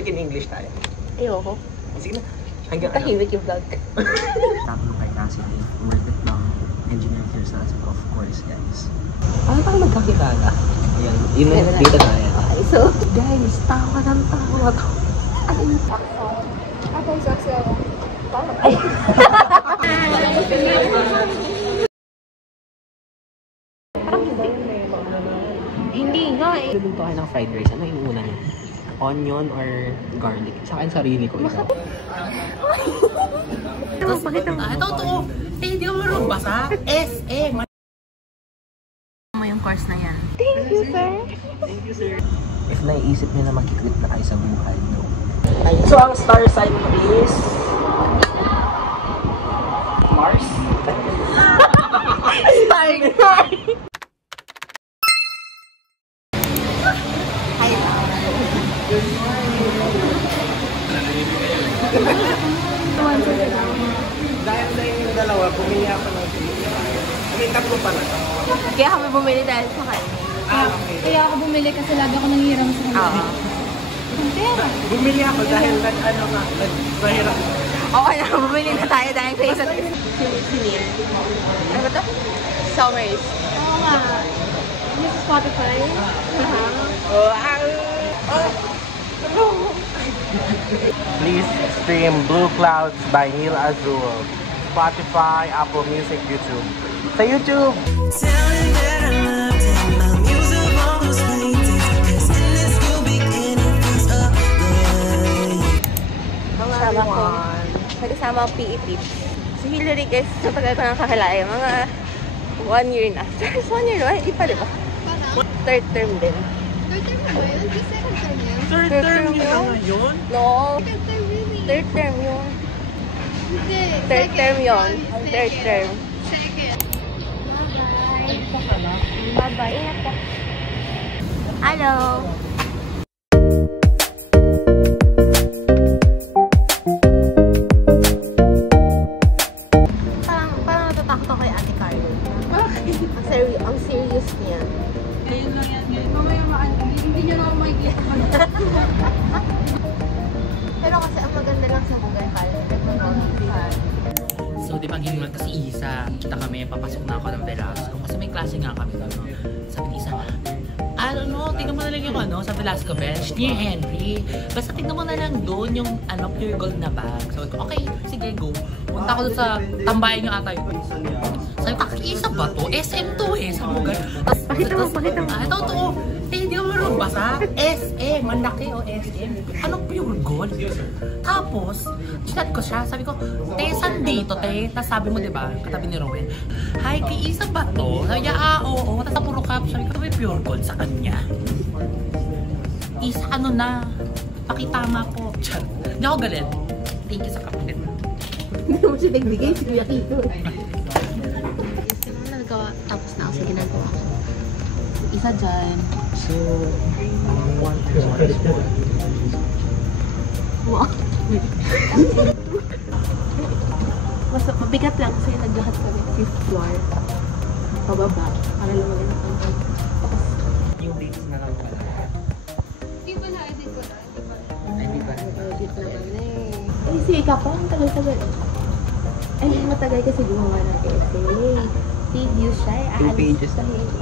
Speak in English tayo. Ayoko. Sige na. Hanggang tahimik yung vlog. Tapos kay Cassidy, worth it lang. Engineer Kirsten, of course, guys. Ano pa magkakilala? Ayan, yun na, dito tayo. Okay, so, guys, tawa ng tawa to. Ako sa Ay. Parang hindi nga eh. Luluto kayo ng fried rice. Ano yung una niyo? Onion or garlic? Sa akin, sarili ko ito. Tapos, bakit naman? Ito, hindi ko marunong basa. SM. Mo yung course na yan. Thank you, sir. Thank you, sir. If naiisip niyo na makikrit na kayo sa buhay, no? So, ang star sign mo is... Mars? Star sign! Hi, love. Dahil yung dalawa, bumili ako ng may tatlo pala. Kaya kami bumili dahil sa kanya. Okay. Kaya ako bumili kasi lagi ako nanghiram sa kanila. Oo. Ang pera. Bumili ako dahil nag-mahirap. Okay na, bumili na tayo dahil sa isa't sinir. Ano ba ito? Summers. Oo nga. Ano sa Spotify? Wow! Please stream Blue Clouds by Neil Azul. Spotify, Apple Music, YouTube. Sa YouTube! Kasama ko. Nagkasama ang PE tips. Si Hillary guys, matagal ko nang kakilala. Mga 1 year na. 1 year na? Hindi pa diba? Third term din. Third term na ba yun? Di second term yun? Third term yun ngayon? No. Second term really? Third term yun. Hindi. Third term yun. Third term. Second. Bye-bye. Ingat ka. Hello. Parang natatakot ako kay Ate Carlo. Ang serious niya. Ngayon lang yan. Mamaya hindi nyo na ako makikita. Pero kasi ang maganda lang sa Google Calendar. So, di ba ginulat kasi Isa, kita kami, papasok na ako ng Velasco. Kasi may klase nga kami doon. Sabi ni Isa, I don't know, tingnan mo na lang yung sa Velasco bench, near Henry. Basta tingnan mo na lang doon yung pure gold na bag. Sabi ko, okay, sige, go. Punta ko doon sa tambayan yung ata yun. Sabi ko, Isa ba to? SM2 eh, sa Google. Pakita mo. Ito, hindi ko marunong basa. SM, manlaki o SM. Anong pure gold? Tapos, chat ko siya. Sabi ko, saan dito, te? Tapos sabi mo, diba, katabi ni Rowan, hi, kay Isa ba to? Sabi niya, oo. Tapos puro cap. Sabi ko, may pure gold sa kanya. Isa, na? Pakitama po. Chat. Hindi ako galit. Thank you sa kapatid. Hindi mo siya nagbigay, si Kuya Kiko. Tapos na ako sa ginagawa ko. Isa dyan. So, Wow. Mas mabigat lang kasi naglahat kami 5th floor. Pababa. Para lumagay na ang yung dates na lang pala. Hindi ba na-edit ko na? Hindi ba? edit na kami. Eh, si Ika pa, ang tagal-tagal. Ay, matagal kasi gumawa ng essay. Did you shy? 2 pages.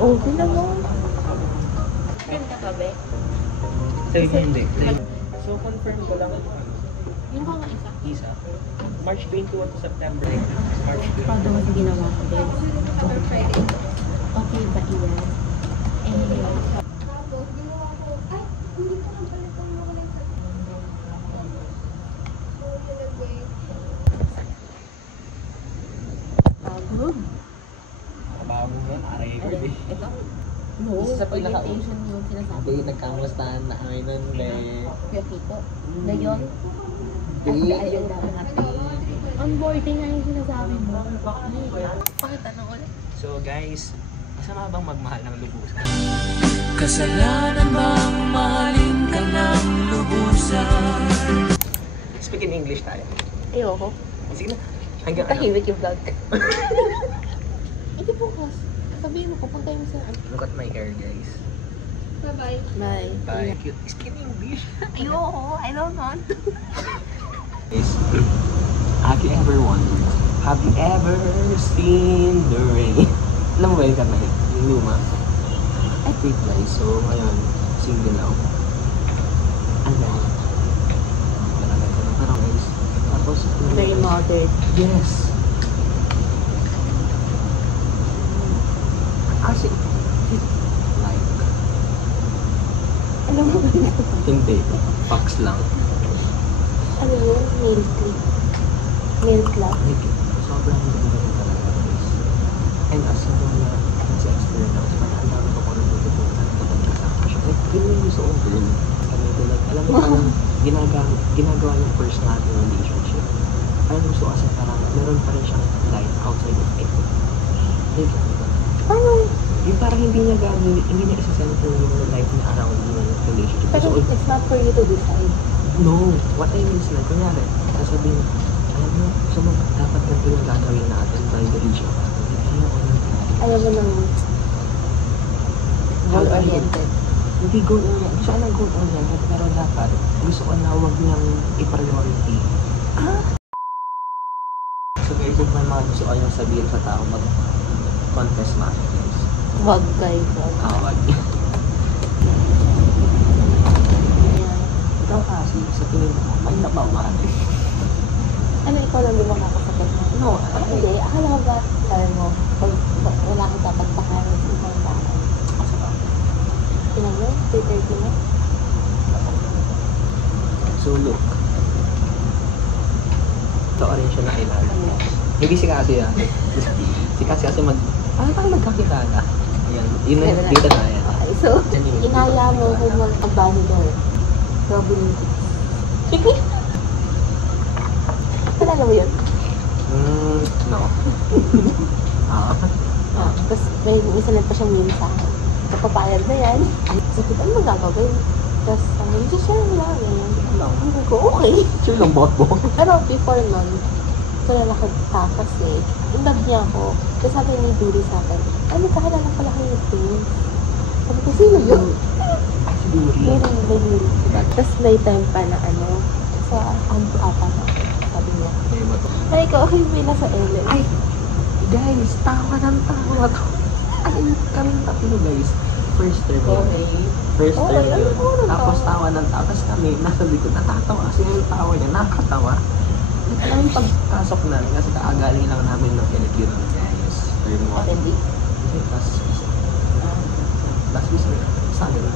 Oh, tingnan mo. Friend ka pa, be? So, hindi. So, confirm ko lang Yun ko nga isa. Isa. March 21 to September. March 21. Proud ako sa ginawa ko din. Okay ba iyan? Anyway. Good. Bago yan, aray ko eh. Ito? No, Isa sa pinaka- orientation yung sinasabi. Hindi, nagkamustahan na kami nun, be. Kuya Kiko. Ngayon, Hindi. ayaw natin. Onboarding nga yung sinasabi mo. Bakit ano ulit? So guys, masama bang magmahal ng lubusan? Kasalanan bang mahalin ka ng lubusan? Speak in English tayo. Ayoko. Sige na. Hanggang Tahimik yung vlog. Hindi bukas. Sabihin mo, pupunta yung sa... Look at my hair, guys. Bye-bye. Bye. Bye. Cute. Speak English. Ayoko, I don't want. Have you ever wondered? Have you ever seen the rain? Alam mo ba yung kanta yun? Yung luma. I think guys, so ngayon, single ako. Ano? Pero guys, tapos... Very modern. Yes! Kasi, like, Alam mo ba yun? hindi. Facts lang. Ano yun? Nail clip. Nail club. Like, sobrang ganda talaga guys. And as someone na nasa experience, matanda na ako ng tututunan ko ng transaction. Like, yun yung gusto kong girl. Like, alam mo parang ginagawa yung first natin relationship. Parang gusto kasi parang meron pa rin siyang life outside of it. Like, yung parang hindi niya isa-center yung life niya around yung relationship. Pero So, it's not for you to decide. no, what I mean is like, kunyari, sasabihin, alam mo, gusto mo, dapat ganito yung gagawin natin by the age of kaya ko lang. Ayaw mo ng goal-oriented. Hindi goal-oriented. Gusto ko ng goal-oriented, pero dapat, gusto ko na huwag niyang i-priority. So guys, if may mga gusto kayong sabihin sa tao, mag-confess natin guys. Wag guys, wag. Wag. Ikaw kasi, sa tingin mo, may nabawahan. Ano, ikaw lang di mo makakasakit mo? No, Hindi, akala ko ba, sabi mo, pag wala ka dapat pakain sa ibang tao. Tinan mo, 3:30 na. So look. Ito rin siya nakilala. Hindi si Cassie yan. Si Cassie kasi parang magkakilala. Ayan, yun na, dito na yan. Okay, so, inaya mo kung mag-abandon. Robin. Sige. Alala mo yun? No. Tapos may isalan pa siyang meme sa akin. Kapapayag na yan. So, ano magagawin? Tapos, share mo lang yan. Ano ko, okay. Sure lang bot-bot. Pero before nun, ito na nakatakas eh. Inlove niya ako. Tapos sabi ni Duri sa akin, ay, magkakilala pala kayo ni Prince. Sabi ko, sino yun? Duri. Tapos may time pa na ano, sa Ampo-Apa na. Sabi niya, ay, ikaw, may nasa Ellen. Ay, guys, tawa ng tawa to. Ay, kaming tatlo guys. First term yun. First term yun. Tapos tawa ng tawa. Tapos kami, nasa likod, natatawa kasi yung tawa niya, nakakatawa. Alam yung pagpasok namin, kasi kaagaling lang namin ng Filipino guys. Term 1. Hindi. Kasi last week, sabi na,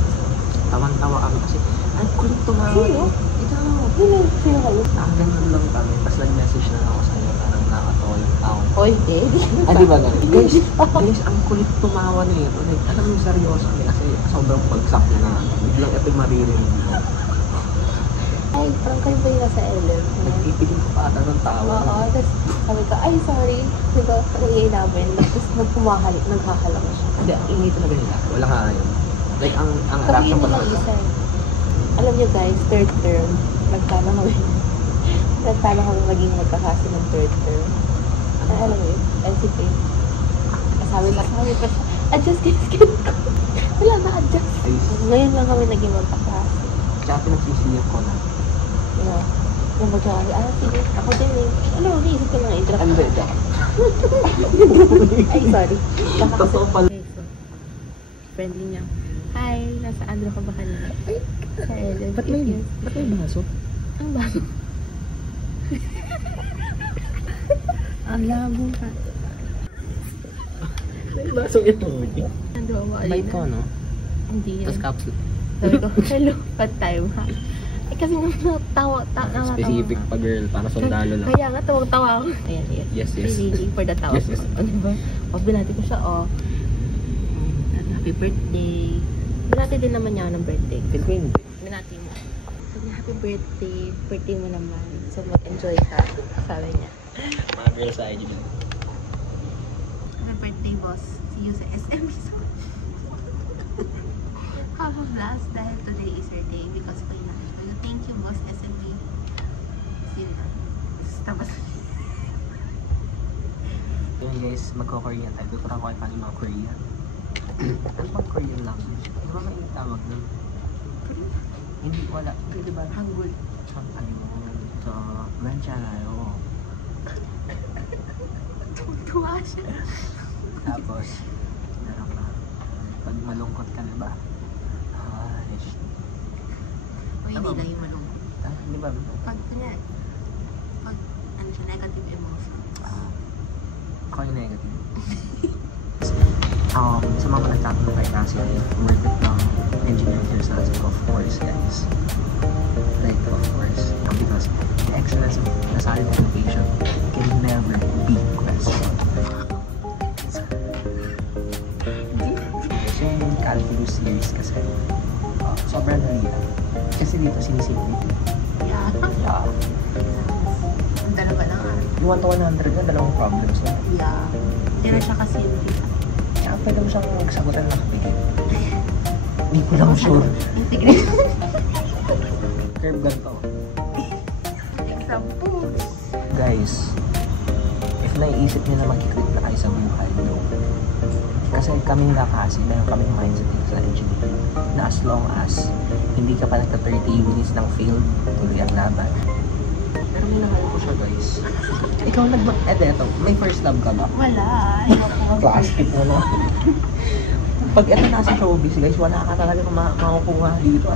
tawan-tawa kami kasi, ay, kulit tumawa. Sino? Sino kayo? Nakaganon lang kami. Tapos nag-message na ako sa'yo, parang nakatawa yung tao. Oy, eh. Di ba ganun? Guys, ang kulit tumawa na ito. Like, alam mo seryoso kami kasi sobrang pagsak na biglang ito maririnig mo. Ay, parang kayo ba yung nasa Ellen? Nag-ipitin ko pa ata ng tawa. Oo, tapos sabi ko, ay, sorry. Diba, nangyayin namin. Tapos nagkakalang siya. Hindi, ang ingay talaga nila. Wala ka yun. Like, ang Sabihin reaction ko nila naman. isa. Alam niyo guys, third term, nagplano kami maging magkakasi ng third term. Alam mo yun? NCP. Sabi pa siya, adjust ko. Wala na, adjust. Ngayon lang kami naging magkakasi. Tsaka pinagsisiyap ko na. Yung magkakasi, sige, ako din eh. Ano, naisip ko lang interrupt. Hindi, dyan. Ay, sorry. Baka kasi, Totoo pala. okay, so, friendly niya. Hi, nasa Andro ka ba kanina? Ay, sa Ellen. Ba't may baso? Ang bago. Ang labo ka. May baso ito. Andro ako Bite ko, no? Hindi yan. Tapos capsule. Sabi ko, hello, bad time ha. Eh kasi natawa Specific pa girl, para sundalo lang. Kaya nga, tawag-tawa ako. Ayan, Yes. Really, for the tawag. Yes. O, diba? O, binati ko siya, o. Happy birthday. Binati din naman niya ako ng birthday. Feel ko hindi. Binati mo. Sabi niya, happy birthday. Birthday mo naman. So, mag-enjoy ka. Sabi niya. Mga girls sa IG din. Happy birthday, boss. See you sa SM. Have a blast dahil today is your day because of you. Thank you, boss SMB. See you na. Tapos. Yun guys, magko-Korean tayo. Tuturuan ko kayo paano yung mga Korean. Ano bang Korean language? Ano ba may tawag nun? Hindi, wala. Hindi, di ba? Hangul. Ayun. So, Manchanayo. Tuwa siya. Tapos, meron ka. Pag malungkot ka na ba? Ay, O hindi lang yung malungkot. di ba? Pag ano siya, negative emotion. Ako yung negative. Sa mga nagtatanong kay Nancy, worth it ng engineering research, of course, guys. Like, of course. Because the excellence of Nasario education can never be questioned. So, yung calculus series kasi, sobrang nalila. Kasi dito sinisimplify. Yeah. Yeah. Ang dalawa lang Yung 1 to 100 na, dalawang problems na. Yeah. Hindi na siya kasi Tsaka pwede mo siyang magsagutan na kapigil. Hindi ko lang sure. integrate. Curve ganito. Example. Guys, if naiisip nyo na mag-quit na kayo sa buhay, no? Kasi kaming kasi, meron kaming mindset dito sa engineering na as long as hindi ka pa nagka 30 minutes ng field, tuloy ang laban. Pero may nakayo ko siya, guys. Ikaw eto, may first love ka ba? Wala. Ayoko. Plastic mo na. Pag ito nasa showbiz, guys, wala ka talaga makukuha dito.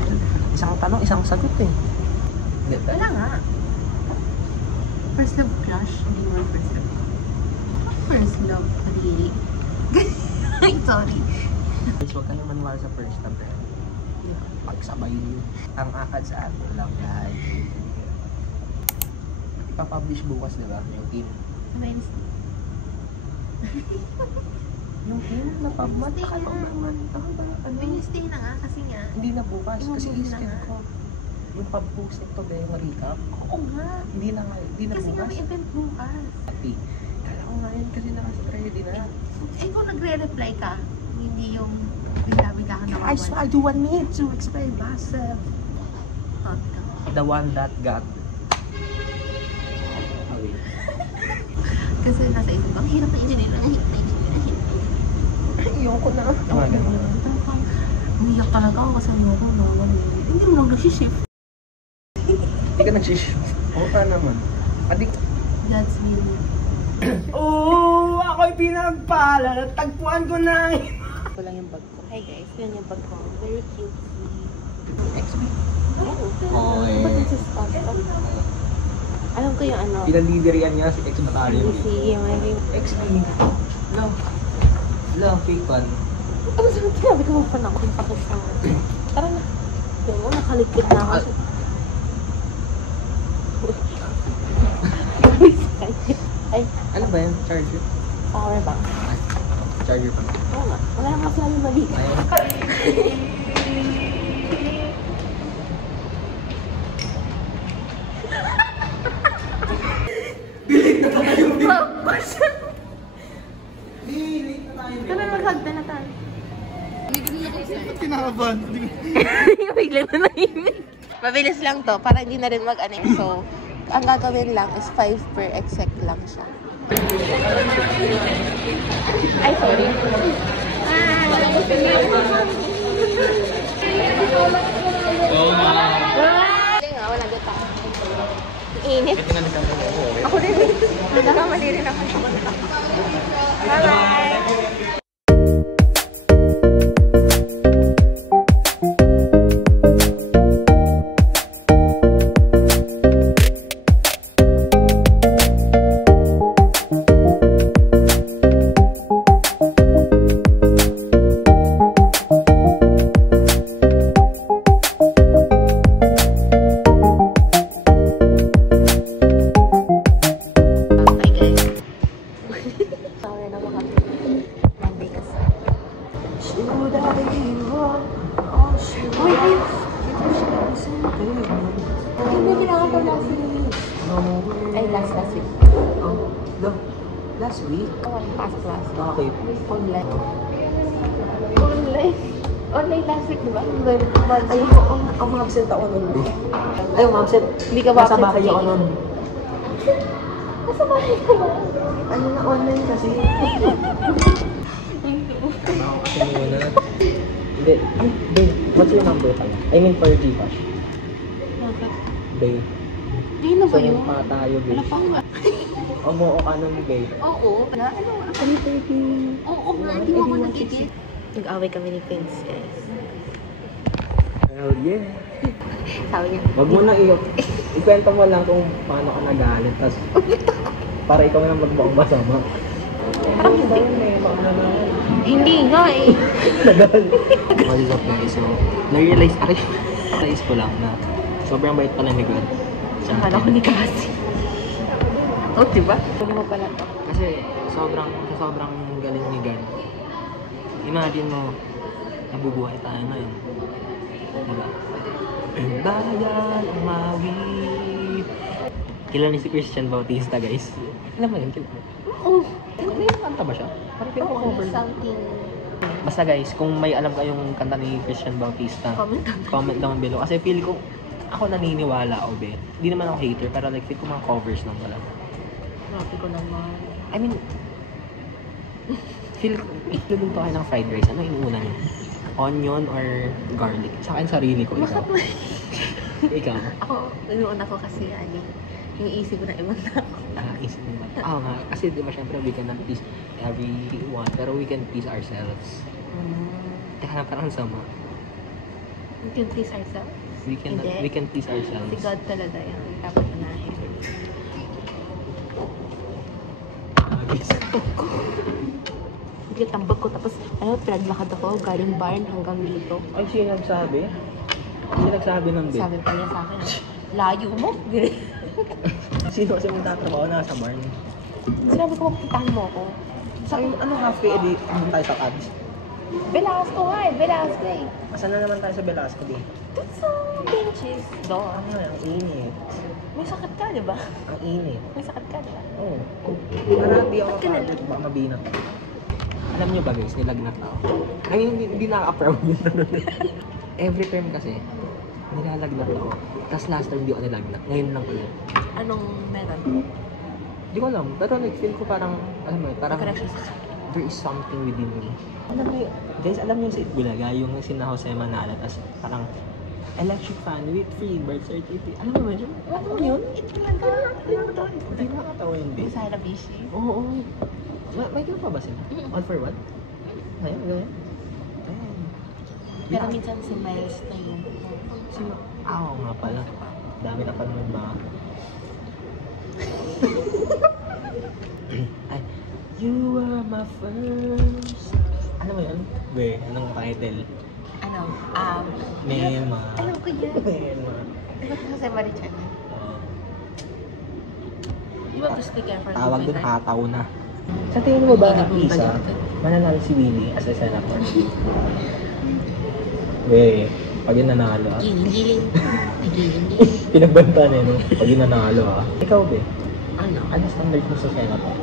Isang tanong, isang sagot eh. Diba? Wala nga. First love crush, hindi mo first love. First love, really. I'm sorry. Guys, huwag kayong maniwala sa first love eh. Pagsabay nyo. Ang akad sa atin lang, guys. Ipapublish bukas, diba? Yung team. Wednesday. Yung team na pabmat, nakapagman. Wednesday na nga kasi nga. Hindi na bukas, kasi Hindi na iskin nga. ko. Yung pag-post nito ba yung recap? Oo nga. Hindi na Kasi nga bukas. may event bukas. Happy. Kala ko nga yun kasi naka-ready na. Eh kung nagre-reply ka, hindi yung bigla-bigla ka nawawan. I do want me to explain myself. Tonto. The one that got away. Kasi nasa isip ko, ang hirap na engineer, ang hirap na engineer, ang hirap na engineer. Ayoko na. Mga ganun. Umiyak talaga ako kasi ayoko na. Hindi mo lang nagsishift. Hindi ka nagsishift. Oo ka naman. Adik. God's will. Oo! Ako'y pinagpala. Natagpuan ko na. Ito lang yung bag ko. Hi guys, yun yung bag ko. Very cute. XB. Oo. Okay. Ba't this is custom? Alam ko yung ano. Pinaliderian niya si X Battalion. Si yung XB. Lo, fake one. ano sa sinabi ko pa na ako yung pakit sa tara na. Yung mo, nakaligpit na ako. Ay, Ano ba yan? Charger? power bank. Charger pa. Oo nga. Wala naman sinabi mali. Kami maghagda na tayo. Kinakabahan. Bigla na nahimik. Mabilis lang to, para hindi na rin mag-ano. So, ang gagawin lang is 5 per exec lang siya. Ay, sorry. Hindi nga, wala dito. Init. Ako rin. Nagkamali rin ako. Bye-bye. Ay, last week. Oh, no. Last week? Last class. Okay. Online. Online last week, di ba? Ay, umabsent ako nun. Ay, umabsent. Hindi ka ba Nasa bahay ako nun. Nasa bahay ka ba? Ano na online kasi? Ako kasi muna. Babe, what's your number pala? I mean for Gcash. Bakit? Babe. Hindi na ba yun? Saan pa tayo, babe? Wala pa ako. Umuo ka nun, babe. Oo. Wala. Ano? 3:30. Oo nga. Hindi mo ako nagigit. Nag-away kami ni Vince, guys. Hell yeah. Sabi niya. Wag mo na ikwento mo lang kung paano ka nagalit. Tapos, para ikaw na magbaong masama. Parang hindi. Hindi nga eh. What's up guys? So, na-realize ko lang na sobrang bait pala ni God. Akala ko ni Cassie. Oh, diba? Hindi mo pala to. Kasi sobrang galing ni God. Imagine mo, nabubuhay tayo ngayon. Diba? Ang bayan, umawi. Kilala ni si Christian Bautista, guys. Alam mo yun, kilala mo? Oo. May kanta ba siya? Parang pinaka-cover. Something. Basta guys, kung may alam kayong kanta ni Christian Bautista, comment down below. Kasi feel ko, ako naniniwala ako, be. Hindi naman ako hater, pero like, feel ko mga covers lang pala. Grabe ko naman. I mean, feel ko, luluto kayo ng fried rice. Ano inuuna niyo? Onion or garlic? Sa akin, sarili ko. Ikaw. Ikaw. Ako, inuuna ko kasi yung isip ko na ibang tao. Isip mo ba? Oo nga. Kasi di ba syempre, we cannot please everyone, pero we can please ourselves. Teka lang, parang sama. We can please ourselves? We can please ourselves. Si God talaga yan. Dapat unahin. Tambag ko tapos pinaglakad ako galing barn hanggang dito. Ay, sino nagsabi? Sino nagsabi ng bit? Sabi pa niya sa akin, layo mo. Sino kasi magtatrabaho nasa barn? Sinabi ko, pupuntahan mo ako. Sabi mo, anong halfway edi naman tayo sa cabs? Velasco nga eh, Velasco eh. Asan na naman tayo sa Velasco di? Doon sa benches. Doon. Ang init. May sakit ka, di ba? Ang init. May sakit ka, di ba? Oo. Parang di ako Ba't ka na- kapagod, baka mabinat. Alam niyo ba guys, nilagnat ako. I mean, hindi nakaka-proud yun. Every term kasi, nilalagnat ako. Tapos last term, di ako nilagnat. Ngayon lang ulit. Anong meron? Di ko alam. Pero like, feel ko parang, alam mo, parang Connection sa there is something within me. Alam mo, guys, alam niyo sa Itbulaga, yung sina Jose Manala, tapos parang electric fan with free birth certificate. Alam mo yun? Alam mo yun? Hindi nakakatawa yun, Yung babe. sa Hanabishi. Oo. May gano'n pa ba sila? All for what? Ngayon, ganyan. Pero minsan si Miles na yun. Sino? Oo nga pala. Dami na pala ng mga... Ay, you are my first... Ano mo yun? Be, anong title? Ano? Mema. Alam ko yan. Mema. Di ba kasi Marichan yun? Di ba gusto careful? Tawag doon, hataw na. Sa tingin mo ba, Isa, mananalo si Willie as a senator? Be, pag yun nanalo ah. Giling-giling. Giling-giling. Pinagbanta na yun, no? Pag yun nanalo ah. Ikaw, be, Ano? ano standard mo sa senator?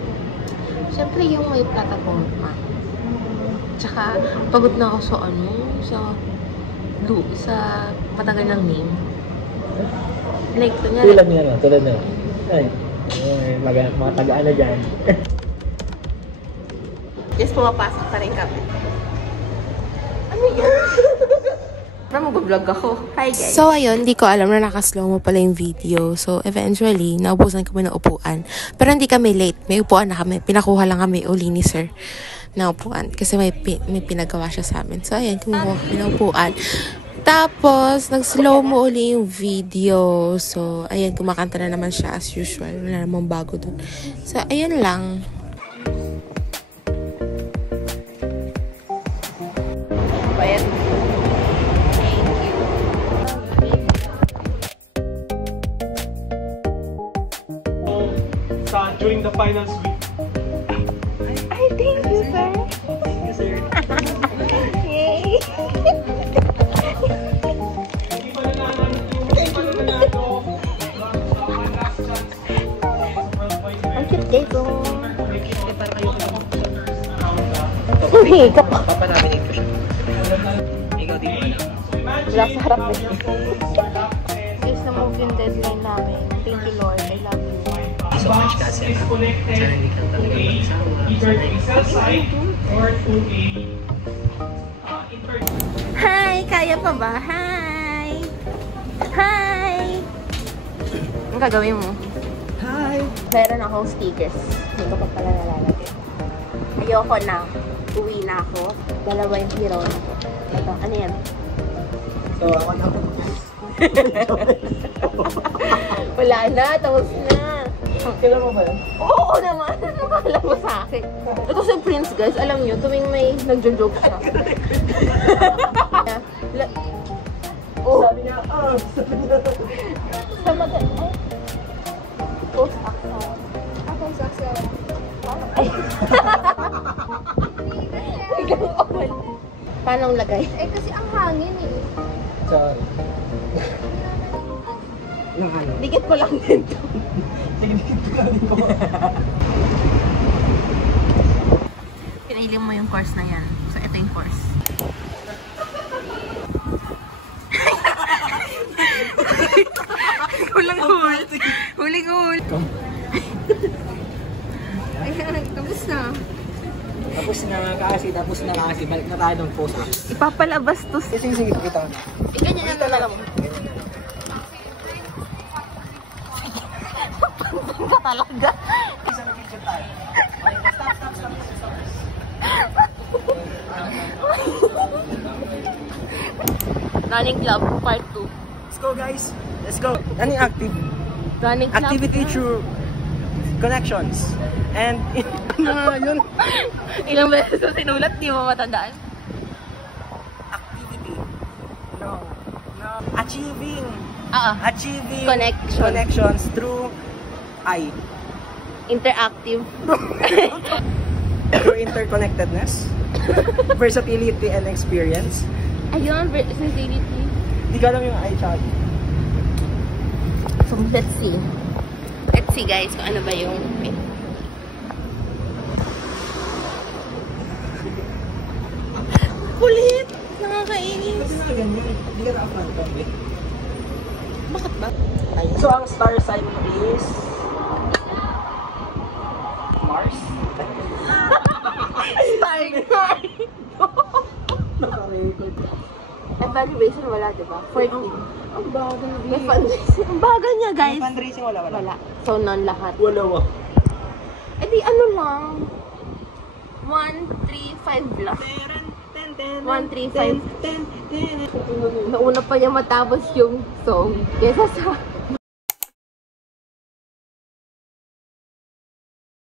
Siyempre yung may plataforma. Tsaka, pagod na ako sa patagal ng name. Like, kunyari, Tulad niya no? Tulad na. Ay, mga tagaan na dyan. yes, pumapasok pa rin kami. Ano yun? Parang mag-vlog ako. Hi guys! So, ayun, hindi ko alam na nakaslow mo pala yung video. So, eventually, naubusan kami ng upuan. Pero hindi kami late. May upuan na kami. Pinakuha lang kami uli ni sir na upuan. Kasi may pinagawa siya sa amin. So, ayan, kumuha kami ng upuan. Tapos, nag-slow mo uli yung video. So, ayan, kumakanta na naman siya as usual. Wala namang bago dun. So, ayun lang. Ayan. During the finals week. Ay, thank you, sir. Thank you, sir. Yay! Ang cute day ko. Umihigap ako. Papanaminate ko siya. Ikaw din mo alam. Wala sa harap eh. Yes, na-move yung deadline namin. Thank you, Lord. I love you. So much kasi. Sana hindi ka talaga magsama. Either a cell site or to a Kaya pa ba? Hi! Hi! Ang gagawin mo? Hi! Meron akong stickers. Hindi ko pa pala nalalagay. Ayoko na. Uwi na ako. Dalawa yung hero na ko. Ito, ano yan? So, ako na. Wala na, tapos na. Kailan mo ba yan? Oo naman. Ano kala mo sa akin? Ito si Prince, guys. Alam nyo, tuwing may nagjo-joke siya. Oh. Sabi niya, Sa mata... Post-axel. Post-axel. Ay. Biglang awal. Paano ang lagay? Eh, kasi ang hangin eh. Sorry. Nang ano? Dikit ko lang din to. Sige, dikit ko lang din ko. Pinili mo yung course na yan. So, ito yung course. Huling-hul. Huling-hul. Ayan, tapos na. Tapos na kasi. Balik na tayo ng post. Ipapalabas to. Sige, kita. Iganyan na talaga mo. Ba talaga? Isa na picture tayo. Stop. Running Club Part 2. Let's go, guys. Let's go. Ano yung active? Running Club. Activity through connections. And, ano nga yun? Ilang beses na sinulat, di mo matandaan? Activity. No. Achieving Connections through interactive. through interconnectedness, versatility and experience. Ayun, versatility. Di ka alam yung chat. So, let's see. Let's see, guys, kung ano ba yung... Kulit! Nakakainis. Kasi nga ganyan. Di ka na-upload kami. Bakit ba? So, ang star sign mo is... Mars? Naka-record. Evaluation wala, diba? 14. Ang bagal. May fundraising. Ang bagal niya, guys. May fundraising wala. Wala. So, none lahat. Wala. Eh di ano lang. 1, 3, 5 lang. 1, 3, 5. Nauna pa niya matapos yung song kesa sa